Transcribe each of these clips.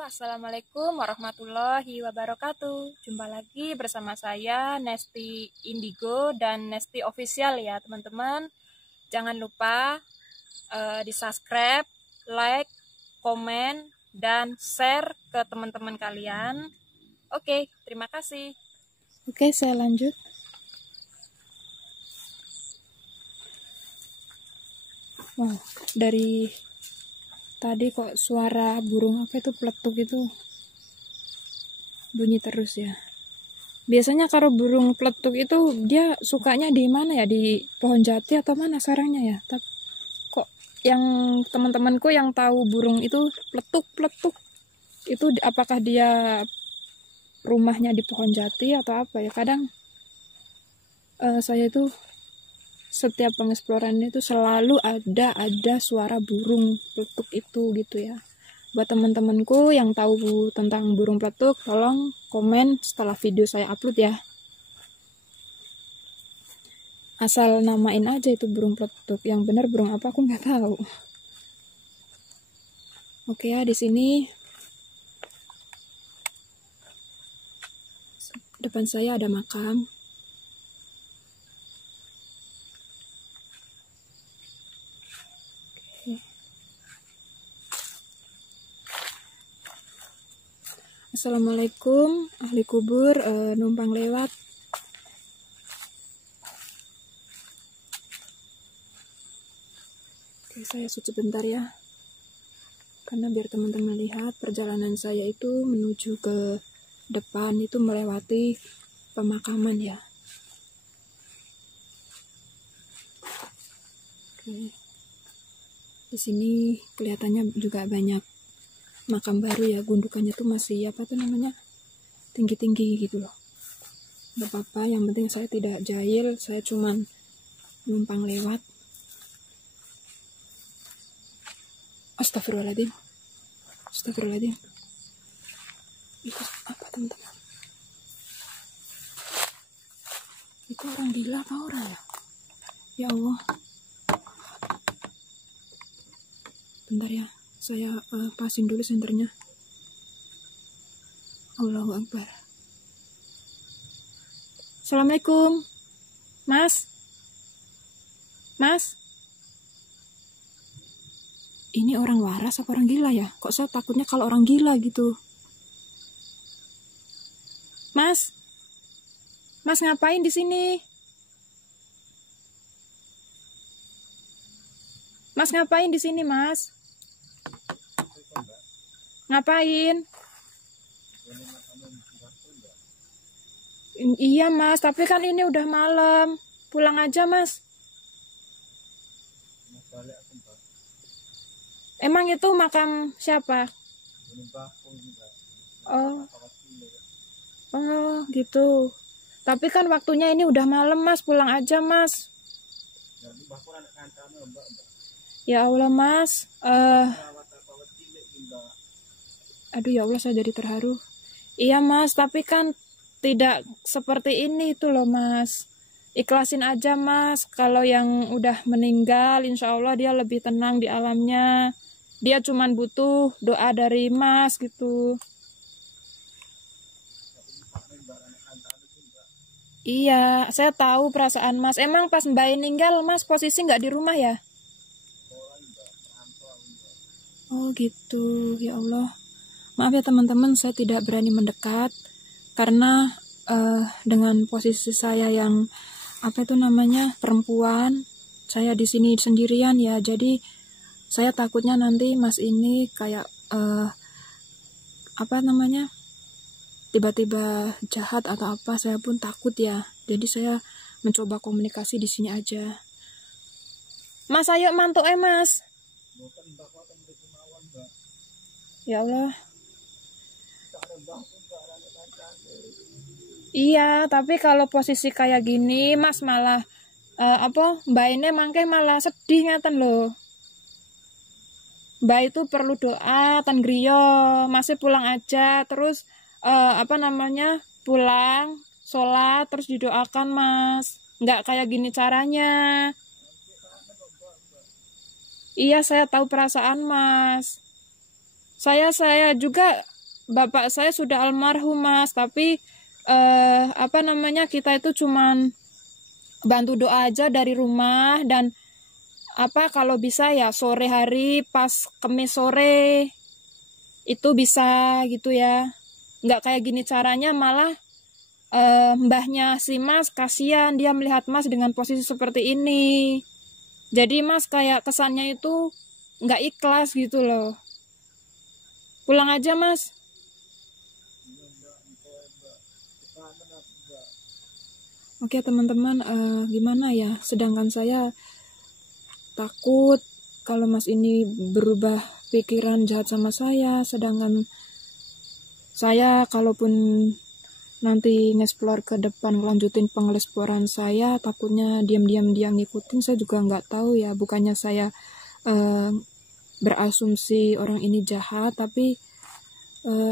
Assalamualaikum warahmatullahi wabarakatuh. Jumpa lagi bersama saya Nesti Indigo dan Nesti Official ya teman-teman. Jangan lupa di-subscribe, like, komen, dan share ke teman-teman kalian. Oke, terima kasih. Oke, saya lanjut. Wow, dari tadi kok suara burung apa itu peletuk itu bunyi terus ya. Biasanya kalau burung peletuk itu dia sukanya di mana ya? Di pohon jati atau mana sarangnya ya? Tapi kok yang teman-temanku yang tahu burung itu peletuk itu apakah dia rumahnya di pohon jati atau apa ya? Kadang saya itu setiap pengeksploran itu selalu ada suara burung peletuk itu gitu ya. Buat teman-temanku yang tahu tentang burung peletuk, tolong komen setelah video saya upload ya. Asal namain aja itu burung peletuk. Yang benar burung apa aku nggak tahu. Oke ya, di sini depan saya ada makam. Assalamualaikum, ahli kubur, numpang lewat. Oke, saya shoot sebentar ya. Karena biar teman-teman lihat perjalanan saya itu menuju ke depan itu melewati pemakaman ya. Oke. Di sini kelihatannya juga banyak makam baru ya, gundukannya tuh masih apa tuh namanya, tinggi-tinggi gitu loh. Gak apa-apa, yang penting saya tidak jahil, saya cuman numpang lewat. Astagfirullahaladzim. Astagfirullahaladzim. Itu apa teman-teman? Itu orang gila apa orang ya? Ya Allah. Bentar ya, saya pasin dulu senternya. Allahu Akbar. Assalamualaikum. Mas. Mas. Ini orang waras apa orang gila ya? Kok saya takutnya kalau orang gila gitu. Mas. Mas ngapain di sini? Mas ngapain di sini, Mas? Ngapain? Iya Mas, tapi kan ini udah malam. Pulang aja Mas. Emang itu makam siapa? Oh. Oh gitu. Tapi kan waktunya ini udah malam Mas, pulang aja Mas. Ya Allah Mas. Aduh ya Allah, saya jadi terharu. Iya Mas, tapi kan tidak seperti ini itu loh Mas. Ikhlasin aja Mas. Kalau yang udah meninggal, insya Allah dia lebih tenang di alamnya. Dia cuman butuh doa dari Mas gitu. Iya, saya tahu perasaan Mas. Emang pas Mbak meninggal Mas posisi nggak di rumah ya? Oh gitu, ya Allah. Maaf ya teman-teman, saya tidak berani mendekat karena dengan posisi saya yang apa itu namanya perempuan, saya di sini sendirian ya, jadi saya takutnya nanti Mas ini kayak apa namanya tiba-tiba jahat atau apa, saya pun takut ya. Jadi saya mencoba komunikasi di sini aja. Mas, ayo mantuk Mas. Ya Allah. Iya, tapi kalau posisi kayak gini, Mas malah Mbak ini mangke malah sedih ngaten loh. Mbak itu perlu doa, tan griyo, masih pulang aja, terus pulang, sholat, terus didoakan Mas. Nggak kayak gini caranya. Iya, saya tahu perasaan Mas. Saya juga bapak saya sudah almarhum Mas, tapi kita itu cuman bantu doa aja dari rumah, dan kalau bisa ya sore hari pas Kemis sore itu bisa gitu ya. Nggak kayak gini caranya, malah mbahnya si Mas kasihan, dia melihat Mas dengan posisi seperti ini. Jadi Mas kayak kesannya itu nggak ikhlas gitu loh. Pulang aja Mas. Oke teman-teman, gimana ya, sedangkan saya takut kalau Mas ini berubah pikiran jahat sama saya, sedangkan saya kalaupun nanti ngeksplor ke depan, lanjutin pengeksplorasi saya, takutnya diam-diam dia ngikutin, saya juga nggak tahu ya. Bukannya saya berasumsi orang ini jahat, tapi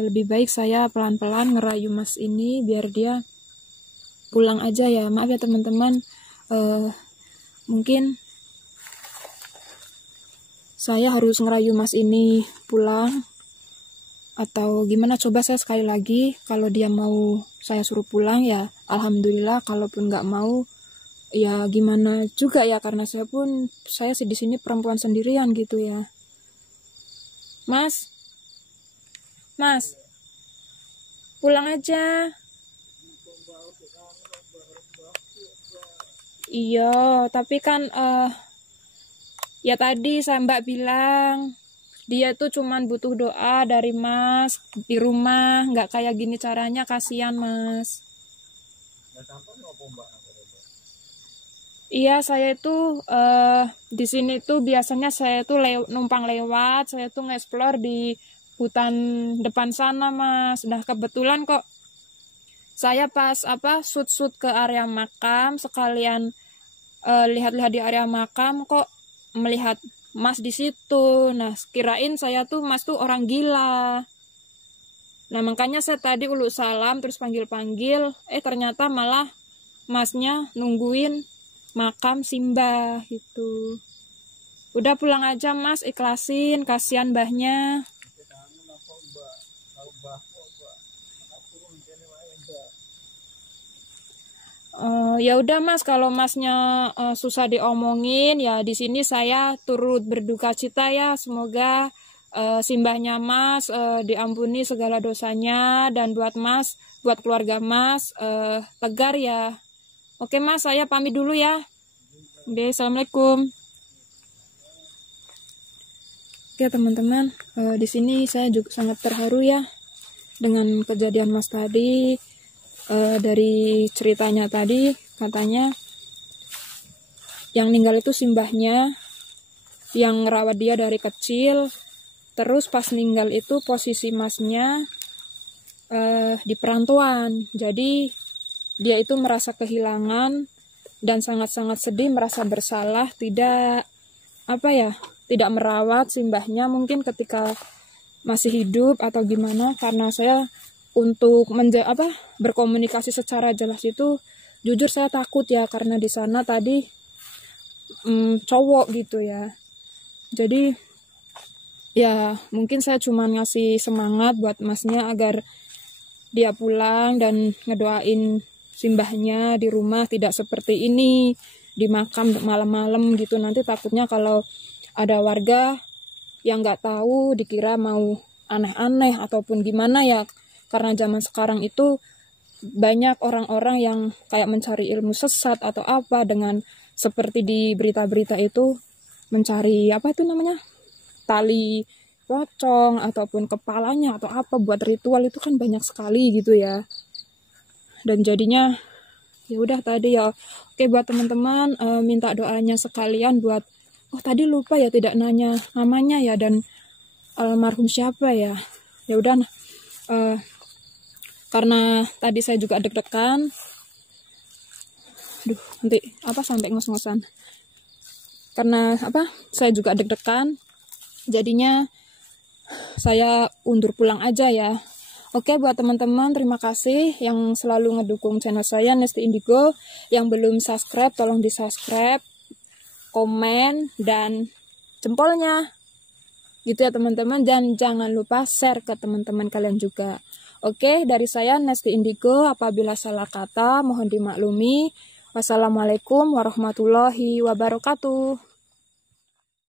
lebih baik saya pelan-pelan ngerayu Mas ini biar dia pulang aja ya. Maaf ya teman-teman, mungkin saya harus ngerayu Mas ini pulang, atau gimana, coba saya sekali lagi. Kalau dia mau saya suruh pulang ya alhamdulillah, kalaupun nggak mau ya gimana juga ya, karena saya di sini perempuan sendirian gitu ya. Mas pulang aja. Iya, tapi kan ya tadi Mbak bilang dia tuh cuman butuh doa dari Mas di rumah, nggak kayak gini caranya, kasihan Mas. Iya, saya itu di sini tuh biasanya saya tuh numpang lewat, saya tuh nge-explore di hutan depan sana Mas. Nah kebetulan kok saya pas shoot ke area makam, sekalian lihat-lihat di area makam, kok melihat Mas di situ. Nah, kirain saya tuh Mas tuh orang gila. Nah, makanya saya tadi uluk salam terus panggil-panggil, ternyata malah Masnya nungguin makam Simbah gitu. Udah pulang aja Mas, ikhlasin, kasihan mbahnya. Ya udah Mas, kalau Masnya susah diomongin ya, di sini saya turut berduka cita ya. Semoga simbahnya Mas diampuni segala dosanya, dan buat Mas, buat keluarga Mas tegar ya. Oke Mas, saya pamit dulu ya. Oke, assalamualaikum. Oke teman-teman, di sini saya juga sangat terharu ya dengan kejadian Mas tadi. Dari ceritanya tadi katanya yang meninggal itu simbahnya yang ngerawat dia dari kecil, terus pas meninggal itu posisi Masnya di perantauan, jadi dia itu merasa kehilangan dan sangat-sangat sedih, merasa bersalah tidak tidak merawat simbahnya mungkin ketika masih hidup atau gimana. Karena saya untuk berkomunikasi secara jelas itu jujur saya takut ya, karena di sana tadi cowok gitu ya. Jadi ya mungkin saya cuma ngasih semangat buat Masnya agar dia pulang dan ngedoain simbahnya di rumah tidak seperti ini di makam malam-malam gitu. Nanti takutnya kalau ada warga yang nggak tahu dikira mau aneh-aneh ataupun gimana ya. Karena zaman sekarang itu banyak orang-orang yang kayak mencari ilmu sesat atau apa, dengan seperti di berita-berita itu mencari tali pocong ataupun kepalanya atau apa buat ritual, itu kan banyak sekali gitu ya. Dan jadinya ya udah tadi ya. Oke, buat teman-teman minta doanya sekalian buat tadi lupa ya tidak nanya namanya ya dan almarhum siapa ya. Ya udah karena tadi saya juga deg-degan, nanti sampai ngos-ngosan, karena saya juga deg-degan, jadinya saya undur pulang aja ya. Oke, buat teman-teman terima kasih yang selalu ngedukung channel saya Nesti Indigo. Yang belum subscribe tolong di subscribe, komen dan jempolnya. Gitu ya teman-teman, dan jangan lupa share ke teman-teman kalian juga. Oke, dari saya Nesti Indigo, apabila salah kata mohon dimaklumi. Wassalamualaikum warahmatullahi wabarakatuh.